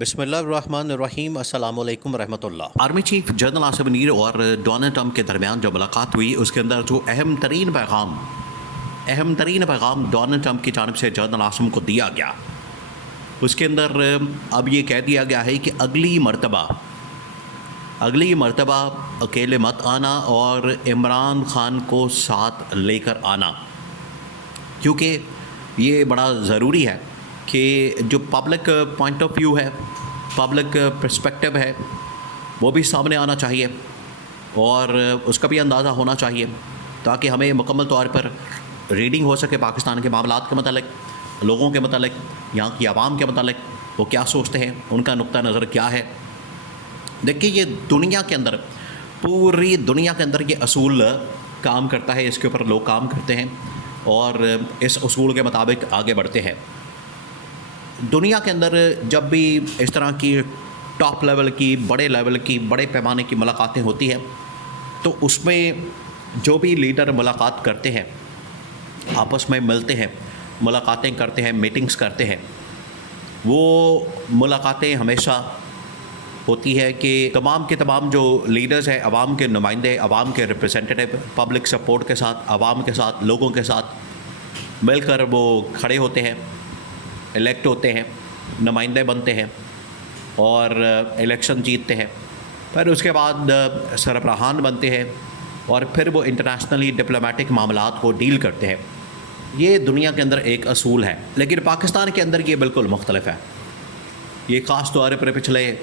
بسم اللہ الرحمن الرحیم. السلام علیکم ورحمۃ اللہ. Army chief general Asif Munir اور ڈونلڈ ٹرمپ کے درمیان جو ملاقات ہوئی اس کے اندر جو اہم ترین پیغام ڈونلڈ ٹرمپ کی جانب سے جنرل آصف کو دیا گیا، اس کے اندر اب یہ کہہ دیا گیا ہے کہ اگلی مرتبہ اکیلے مت آنا اور عمران خان کو ساتھ لے کر آنا، کیونکہ یہ بڑا ضروری ہے کہ جو پبلک پوائنٹ آف ویو ہے، پبلک پرسپیکٹو ہے، وہ بھی سامنے آنا چاہیے اور اس کا بھی اندازہ ہونا چاہیے تاکہ ہمیں مکمل طور پر ریڈنگ ہو سکے پاکستان کے معاملات کے متعلق، لوگوں کے متعلق، یہاں کی عوام کے متعلق وہ کیا سوچتے ہیں، ان کا نقطہ نظر کیا ہے. دیکھیے یہ پوری دنیا کے اندر یہ اصول کام کرتا ہے، اس کے اوپر لوگ کام کرتے ہیں اور اس اصول کے مطابق آگے بڑھتے ہیں. دنیا کے اندر جب بھی اس طرح کی ٹاپ لیول کی، بڑے لیول کی، بڑے پیمانے کی ملاقاتیں ہوتی ہیں تو اس میں جو بھی لیڈر ملاقات کرتے ہیں، آپس میں ملتے ہیں، ملاقاتیں کرتے ہیں، میٹنگز کرتے ہیں، وہ ملاقاتیں ہمیشہ ہوتی ہے کہ تمام کے تمام جو لیڈرز ہیں، عوام کے نمائندے، عوام کے ریپرزینٹیٹیو، پبلک سپورٹ کے ساتھ، عوام کے ساتھ، لوگوں کے ساتھ مل کر وہ کھڑے ہوتے ہیں، الیکٹ ہوتے ہیں، نمائندے بنتے ہیں اور الیکشن جیتتے ہیں. پھر اس کے بعد سربراہان بنتے ہیں اور پھر وہ انٹرنیشنلی ڈپلومیٹک معاملات کو ڈیل کرتے ہیں. یہ دنیا کے اندر ایک اصول ہے، لیکن پاکستان کے اندر یہ بالکل مختلف ہے. یہ خاص طور پر پچھلے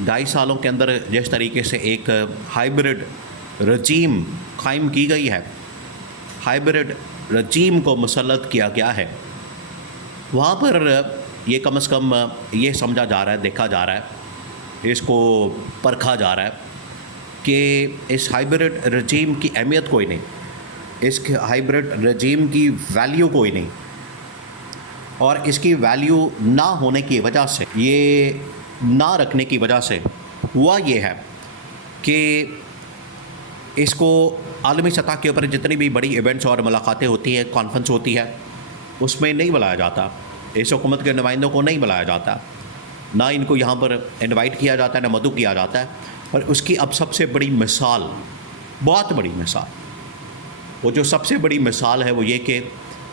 2.5 سالوں کے اندر جس طریقے سے ایک ہائیبرڈ رجیم قائم کی گئی ہے، ہائیبرڈ رجیم کو مسلط کیا گیا ہے، وہاں پر یہ کم از کم یہ سمجھا جا رہا ہے، دیکھا جا رہا ہے، اس کو پرکھا جا رہا ہے کہ اس ہائیبرڈ رجیم کی اہمیت کوئی نہیں، اس ہائیبرڈ رجیم کی ویلیو کوئی نہیں، اور اس کی ویلیو نہ ہونے کی وجہ سے، یہ نہ رکھنے کی وجہ سے ہوا یہ ہے کہ اس کو عالمی سطح کے اوپر جتنی بھی بڑی ایونٹس اور ملاقاتیں ہوتی ہیں، کانفرنس ہوتی ہے، اس میں نہیں بلایا جاتا، اس حکومت کے نمائندوں کو نہیں بلایا جاتا، نہ ان کو یہاں پر انوائٹ کیا جاتا ہے، نہ مدعو کیا جاتا ہے. اور اس کی اب سب سے بڑی مثال، بہت بڑی مثال، وہ جو سب سے بڑی مثال ہے وہ یہ کہ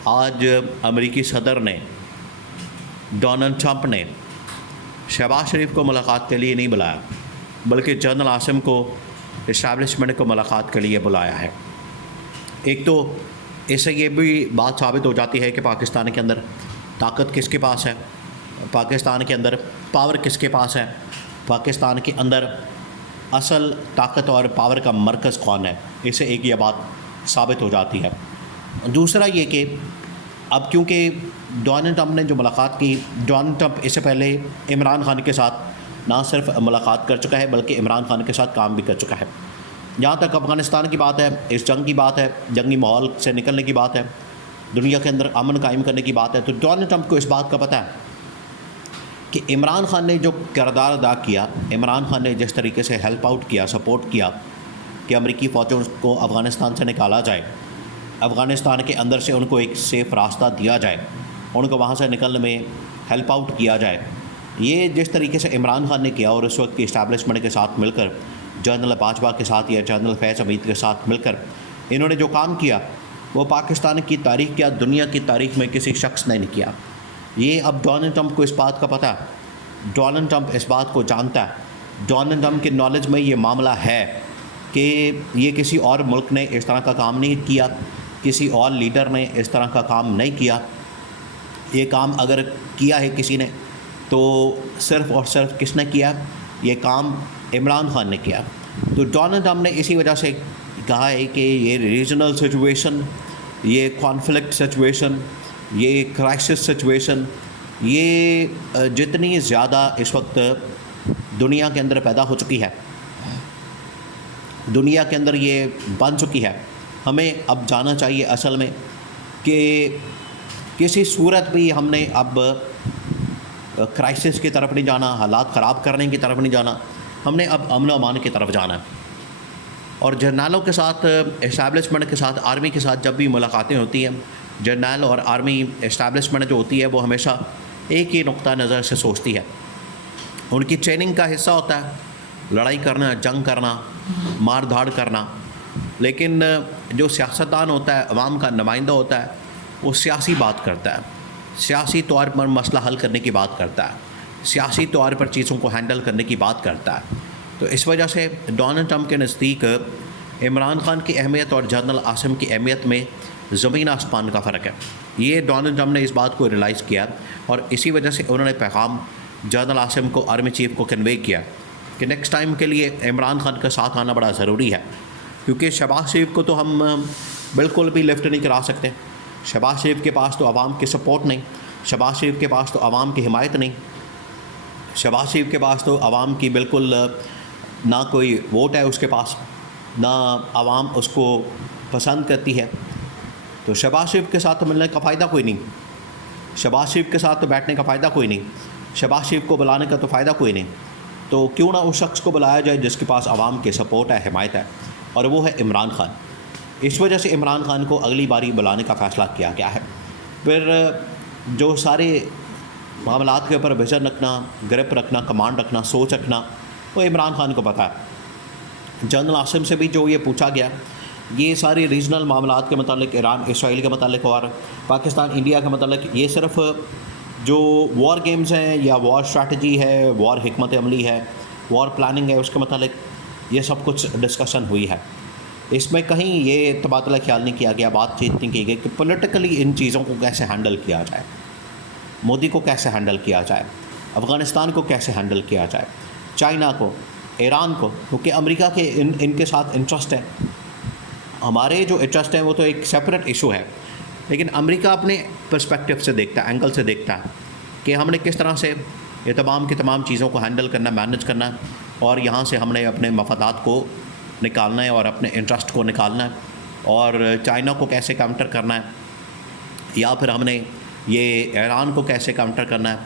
آج امریکی صدر نے، ڈونلڈ ٹرمپ نے شہباز شریف کو ملاقات کے لیے نہیں بلایا، بلکہ جنرل عاصم کو، اسٹیبلشمنٹ کو ملاقات کے لیے بلایا ہے. ایک تو اس سے یہ بھی بات ثابت ہو جاتی ہے کہ پاکستان کے اندر طاقت کس کے پاس ہے، پاکستان کے اندر پاور کس کے پاس ہے، پاکستان کے اندر اصل طاقت اور پاور کا مرکز کون ہے. اس سے ایک یہ بات ثابت ہو جاتی ہے. دوسرا یہ کہ اب کیونکہ ڈونلڈ ٹرمپ نے جو ملاقات کی، ڈونلڈ ٹرمپ اس سے پہلے عمران خان کے ساتھ نہ صرف ملاقات کر چکا ہے بلکہ عمران خان کے ساتھ کام بھی کر چکا ہے. جہاں تک افغانستان کی بات ہے، اس جنگ کی بات ہے، جنگی ماحول سے نکلنے کی بات ہے، دنیا کے اندر امن قائم کرنے کی بات ہے، تو ڈونلڈ ٹرمپ کو اس بات کا پتہ ہے کہ عمران خان نے جو کردار ادا کیا، عمران خان نے جس طریقے سے ہیلپ آؤٹ کیا، سپورٹ کیا کہ امریکی فوجوں کو افغانستان سے نکالا جائے، افغانستان کے اندر سے ان کو ایک سیف راستہ دیا جائے، ان کو وہاں سے نکلنے میں ہیلپ آؤٹ کیا جائے، یہ جس طریقے سے عمران خان نے کیا اور اس وقت کی اسٹیبلشمنٹ کے ساتھ مل کر، جنرل باجوہ کے ساتھ یا جنرل فیض حمید کے ساتھ مل کر انہوں نے جو کام کیا، وہ پاکستان کی تاریخ یا دنیا کی تاریخ میں کسی شخص نے نہیں کیا. یہ اب ڈونلڈ ٹرمپ کو اس بات کا پتہ ہے، ڈونلڈ ٹرمپ اس بات کو جانتا ہے، ڈونلڈ ٹرمپ کے نالج میں یہ معاملہ ہے کہ یہ کسی اور ملک نے اس طرح کا کام نہیں کیا، کسی اور لیڈر نے اس طرح کا کام نہیں کیا. یہ کام اگر کیا ہے کسی نے تو صرف اور صرف کس نے کیا؟ یہ کام عمران خان نے کیا. تو ڈونلڈ ٹرمپ نے اسی وجہ سے کہا ہے کہ یہ ریجنل سچویشن، یہ کانفلکٹ سچویشن، یہ کرائسس سچویشن، یہ جتنی زیادہ اس وقت دنیا کے اندر پیدا ہو چکی ہے، دنیا کے اندر یہ بن چکی ہے، ہمیں اب جانا چاہیے اصل میں کہ کسی صورت بھی ہم نے اب کرائسس کی طرف نہیں جانا، حالات خراب کرنے کی طرف نہیں جانا، ہم نے اب امن و امان کی طرف جانا ہے. اور جرنیلوں کے ساتھ، اسٹیبلشمنٹ کے ساتھ، آرمی کے ساتھ جب بھی ملاقاتیں ہوتی ہیں، جرنیل اور آرمی اسٹیبلشمنٹ جو ہوتی ہے وہ ہمیشہ ایک ہی نقطہ نظر سے سوچتی ہے ان کی ٹریننگ کا حصہ ہوتا ہے لڑائی کرنا، جنگ کرنا، مار دھاڑ کرنا، لیکن جو سیاستدان ہوتا ہے، عوام کا نمائندہ ہوتا ہے، وہ سیاسی بات کرتا ہے، سیاسی طور پر مسئلہ حل کرنے کی بات کرتا ہے، سیاسی طور پر چیزوں کو ہینڈل کرنے کی بات کرتا ہے. تو اس وجہ سے ڈونلڈ ٹرمپ کے نزدیک عمران خان کی اہمیت اور جنرل عاصم کی اہمیت میں زمین آسمان کا فرق ہے. یہ ڈونلڈ ٹرمپ نے اس بات کو ریئلائز کیا اور اسی وجہ سے انہوں نے پیغام جنرل عاصم کو، آرمی چیف کو کنوے کیا کہ نیکسٹ ٹائم کے لیے عمران خان کا ساتھ آنا بڑا ضروری ہے، کیونکہ شہباز شریف کو تو ہم بالکل بھی لفٹ نہیں کرا سکتے. شہباز شریف کے پاس تو عوام کی سپورٹ نہیں، شہباز شریف کے پاس تو عوام کی حمایت نہیں، شہباز شریف کے پاس تو عوام کی بالکل نہ کوئی ووٹ ہے اس کے پاس، نہ عوام اس کو پسند کرتی ہے. تو شہباز شریف کے ساتھ تو ملنے کا فائدہ کوئی نہیں، شہباز شریف کے ساتھ تو بیٹھنے کا فائدہ کوئی نہیں، شہباز شریف کو بلانے کا تو فائدہ کوئی نہیں. تو کیوں نہ اس شخص کو بلایا جائے جس کے پاس عوام کی سپورٹ ہے، حمایت ہے، اور وہ ہے عمران خان. اس وجہ سے عمران خان کو اگلی باری بلانے کا فیصلہ کیا گیا ہے. پھر جو سارے معاملات کے اوپر ویژن رکھنا، گرپ رکھنا، کمانڈ رکھنا، سوچ رکھنا، وہ عمران خان کو پتہ ہے. جنرل عاصم سے بھی جو یہ پوچھا گیا، یہ ساری ریجنل معاملات کے متعلق، ایران اسرائیل کے متعلق اور پاکستان انڈیا کے متعلق، یہ صرف جو وار گیمز ہیں یا وار اسٹریٹجی ہے، وار حکمت عملی ہے، وار پلاننگ ہے، اس کے متعلق یہ سب کچھ ڈسکشن ہوئی ہے. اس میں کہیں یہ تبادلہ خیال نہیں کیا گیا، بات چیت نہیں کی گئی کہ پولیٹیکلی ان چیزوں کو کیسے ہینڈل کیا جائے، مودی کو کیسے ہینڈل کیا جائے، افغانستان کو کیسے ہینڈل کیا جائے، چائنا کو، ایران کو، کیونکہ امریکہ کے ان کے ساتھ انٹرسٹ ہے. ہمارے جو انٹرسٹ ہیں وہ تو ایک سیپریٹ ایشو ہے، لیکن امریکہ اپنے پرسپیکٹیو سے دیکھتا ہے، اینگل سے دیکھتا ہے کہ ہم نے کس طرح سے یہ تمام کی تمام چیزوں کو ہینڈل کرنا، مینیج کرنا ہے، اور یہاں سے ہم نے اپنے مفادات کو نکالنا ہے اور اپنے انٹرسٹ کو نکالنا ہے، اور چائنا کو کیسے کاؤنٹر کرنا ہے، یا پھر ہم نے یہ ایران کو کیسے کاؤنٹر کرنا ہے،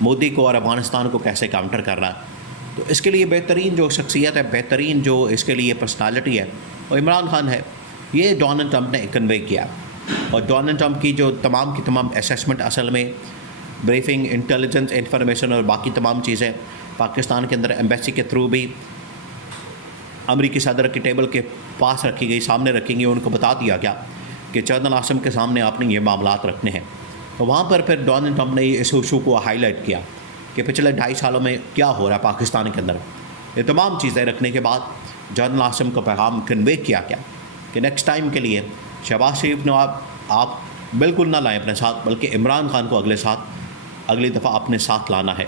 مودی کو اور افغانستان کو کیسے کاؤنٹر کرنا ہے. تو اس کے لیے بہترین جو شخصیت ہے، بہترین جو اس کے لیے پرسنالٹی ہے، وہ عمران خان ہے. یہ ڈونلڈ ٹرمپ نے کنوے کیا، اور ڈونلڈ ٹرمپ کی جو تمام کی تمام اسیسمنٹ اصل میں بریفنگ، انٹیلیجنس، انفارمیشن اور باقی تمام چیزیں پاکستان کے اندر ایمبیسی کے تھرو بھی امریکی صدر کی ٹیبل کے پاس رکھی گئی، سامنے رکھی گئی. ان کو بتا دیا گیا کہ جنرل عاصم کے سامنے آپ نے یہ معاملات رکھنے ہیں. تو وہاں پر پھر ڈونلڈ ٹرمپ نے اس ایشو کو ہائی لائٹ کیا کہ پچھلے 2.5 سالوں میں کیا ہو رہا ہے پاکستان کے اندر. یہ تمام چیزیں رکھنے کے بعد جنرل عاصم کو پیغام کنوے کیا گیا کہ نیکسٹ ٹائم کے لیے شہباز شریف نے آپ بالکل نہ لائیں اپنے ساتھ، بلکہ عمران خان کو اگلی دفعہ اپنے ساتھ لانا ہے.